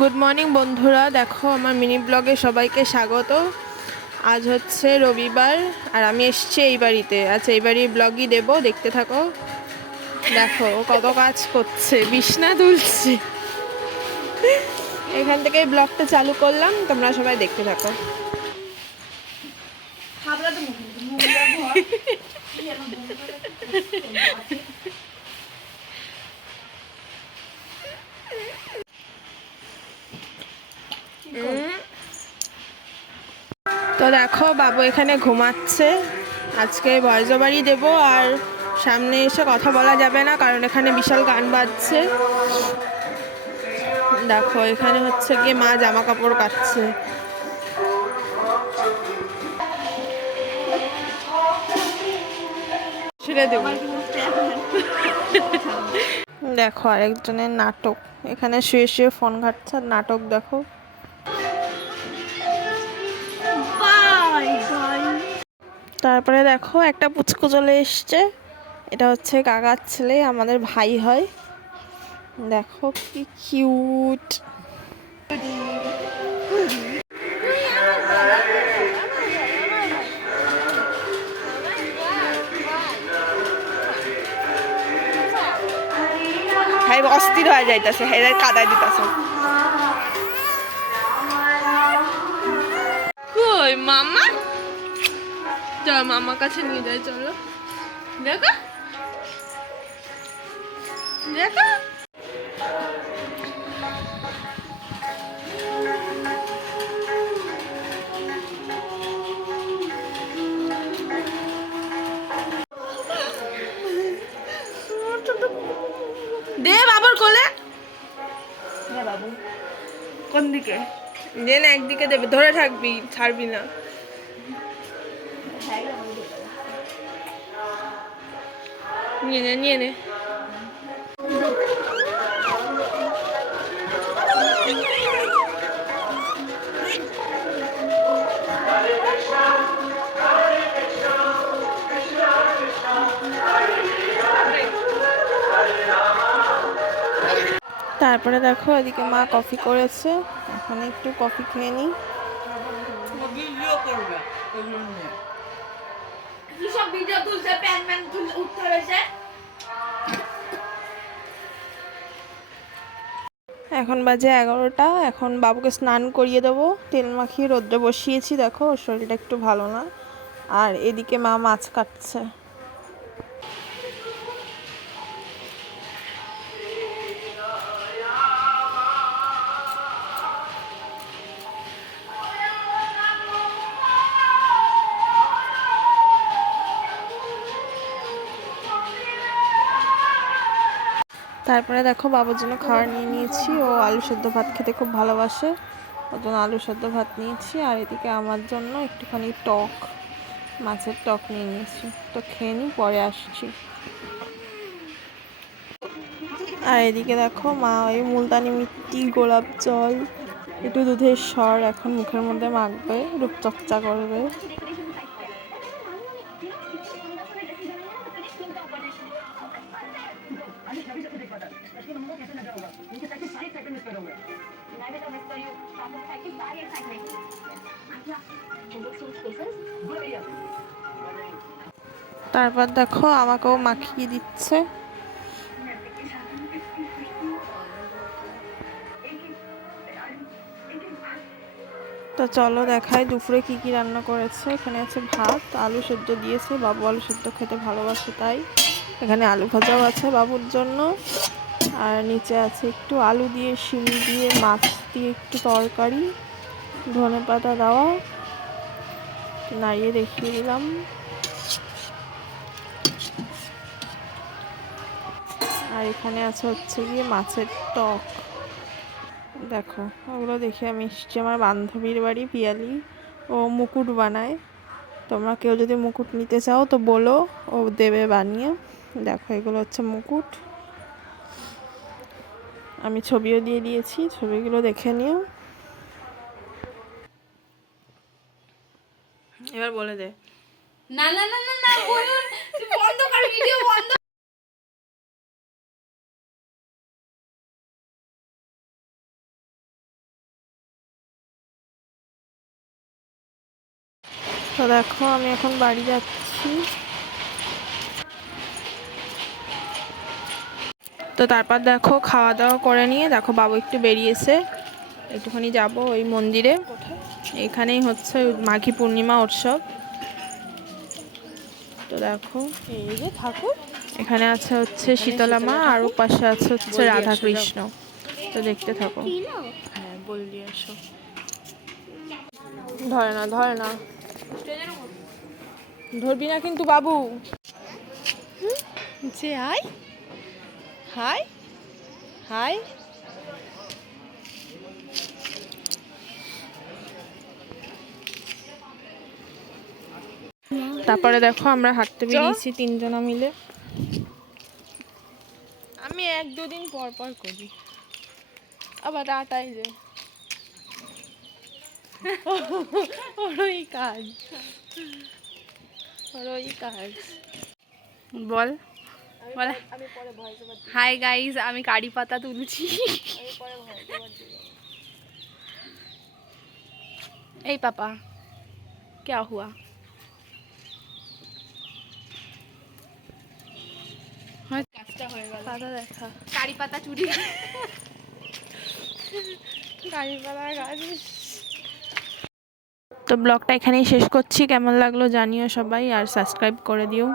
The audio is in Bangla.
গুড মর্নিং বন্ধুরা। দেখো, আমার মিনি ব্লগে সবাইকে স্বাগত। আজ হচ্ছে রবিবার, আর আমি এসছি এই বাড়িতে। আচ্ছা এই বাড়ির ব্লগই দেবো, দেখতে থাকো। দেখো কত কাজ করছে, বিছনা তুলছে। এখান থেকে ব্লগটা চালু করলাম, তোমরা সবাই দেখতে থাকো। তো দেখো, বাবু এখানে ঘুমাচ্ছে। আজকে বর্জবাড়ি দেবো আর সামনে এসে কথা বলা যাবে না, কারণ এখানে বিশাল গান বাজছে। দেখো, এখানে হচ্ছে গিয়ে মা জামা কাপড় দেবো। দেখো, আরেকজনের নাটক। এখানে শুয়ে শুয়ে ফোন ঘাটছে নাটক দেখো। তারপরে দেখো একটা পুচকু চলে এসছে। এটা হচ্ছে কাকার ছেলে, আমাদের ভাই হয়। দেখো কি কিউট। হ্যাঁ অস্থির হয়ে যাইতেছে হ্যাঁ কাদায় দিতেছে। মামা চল মামার কাছে নিয়ে যাই চলো। দেখো। দেখো। দে বাবার কোলে। বাবু। কোন দিকে? দে না একদিকে দেবে। ধরে থাকবি ছাড়বি না। নিয়ে নে নিয়ে নে তারপরে দেখো এদিকে মা কফি করেছে। এখন একটু কফি খেয়ে নিই। করবে সব ভিডিও তুলছে? প্যান উঠতে হয়েছে। এখন বাজে এগারোটা। এখন বাবুকে স্নান করিয়ে দেবো। তেল মাখিয়ে রোদ্রে বসিয়েছি, দেখো, শরীরটা একটু ভালো না। আর এদিকে মা মাছ কাটছে। তারপরে দেখো বাবার জন্য খাবার নিয়ে নিয়েছি। ও আলু সেদ্ধ ভাত খেতে খুব ভালোবাসে। ওর জন্য আলু সেদ্ধ ভাত নিয়েছি। আর এদিকে আমার জন্য একটুখানি টক, মাছের টক নিয়ে নিয়েছি। তো খেয়ে নিই, পরে আসছি। আর এদিকে দেখো মা ওই মুলতানি মিট্টি গোলাপ জল, একটু দুধের স্বর এখন মুখের মধ্যে মাখবে, রূপচর্চা করবে। তারপর দেখো আমাকেও মাখিয়ে দিচ্ছে। তো চলো দেখাই দুপুরে কি কি রান্না করেছে। এখানে আছে ভাত, আলু সেদ্ধ দিয়েছে। বাবু আলু সেদ্ধ খেতে ভালোবাসে তাই। এখানে আলু ভাজাও আছে বাবুর জন্য। আর নিচে আছে একটু আলু দিয়ে, শিম দিয়ে, মাছ দিয়ে একটু তরকারি। ধনে পাতা দেওয়া নাড়িয়ে দেখিয়ে দিলাম। আর এখানে আছে হচ্ছে গিয়ে মাছের টক। দেখো, ওগুলো দেখে আমি এসেছি। আমার বান্ধবীর বাড়ি পিয়ালি। ও মুকুট বানায়। তোমরা কেউ যদি মুকুট নিতে চাও তো বলো, ও দেবে বানিয়ে। দেখো, এগুলো হচ্ছে মুকুট। আমি ছবিও দিয়ে দিয়েছি, ছবিগুলো দেখে নিও। এবার বলে দে। না না না না না বলুন। বন্ধ কর ভিডিও বন্ধ তো দেখো আমি এখন বাড়ি যাচ্ছি। তো তারপর দেখো খাওয়া দাওয়া করে নিয়ে দেখো বাবু একটু বেরিয়েছে। একটুখানি যাব ওই মন্দিরে। এখানেই হচ্ছে মাঘী পূর্ণিমা উৎসব। তো দেখো এই যে ঠাকুর এখানে আছে হচ্ছে শীতলা মা আর ও পাশে আছে হচ্ছে রাধা কৃষ্ণ। তো দেখতে থাকো। হ্যাঁ বললি ধরে না ধরে না। ধরবি না কিন্তু বাবু। যে হাই হাই। হাই। তারপরে দেখো আমরা হাঁটতে বেরিয়েছি তিনজনা মিলে আমি এক দুদিন পর পর করি আবার আটাই যে ওর ওই কাজ ওর ওই কাজ বল বল আমি পরে ভয়েস ওভার হাই গাইস আমি কারি পাতা তুলছি আমি পরে ভয়েস ওভার এই পাপা क्या हुआ পাতা দেখা। কারি পাতা চুরি। কারিপালা গাছ। তো ব্লগটা এখানেই শেষ করছি। কেমন লাগল জানিও সবাই আর সাবস্ক্রাইব করে দিও।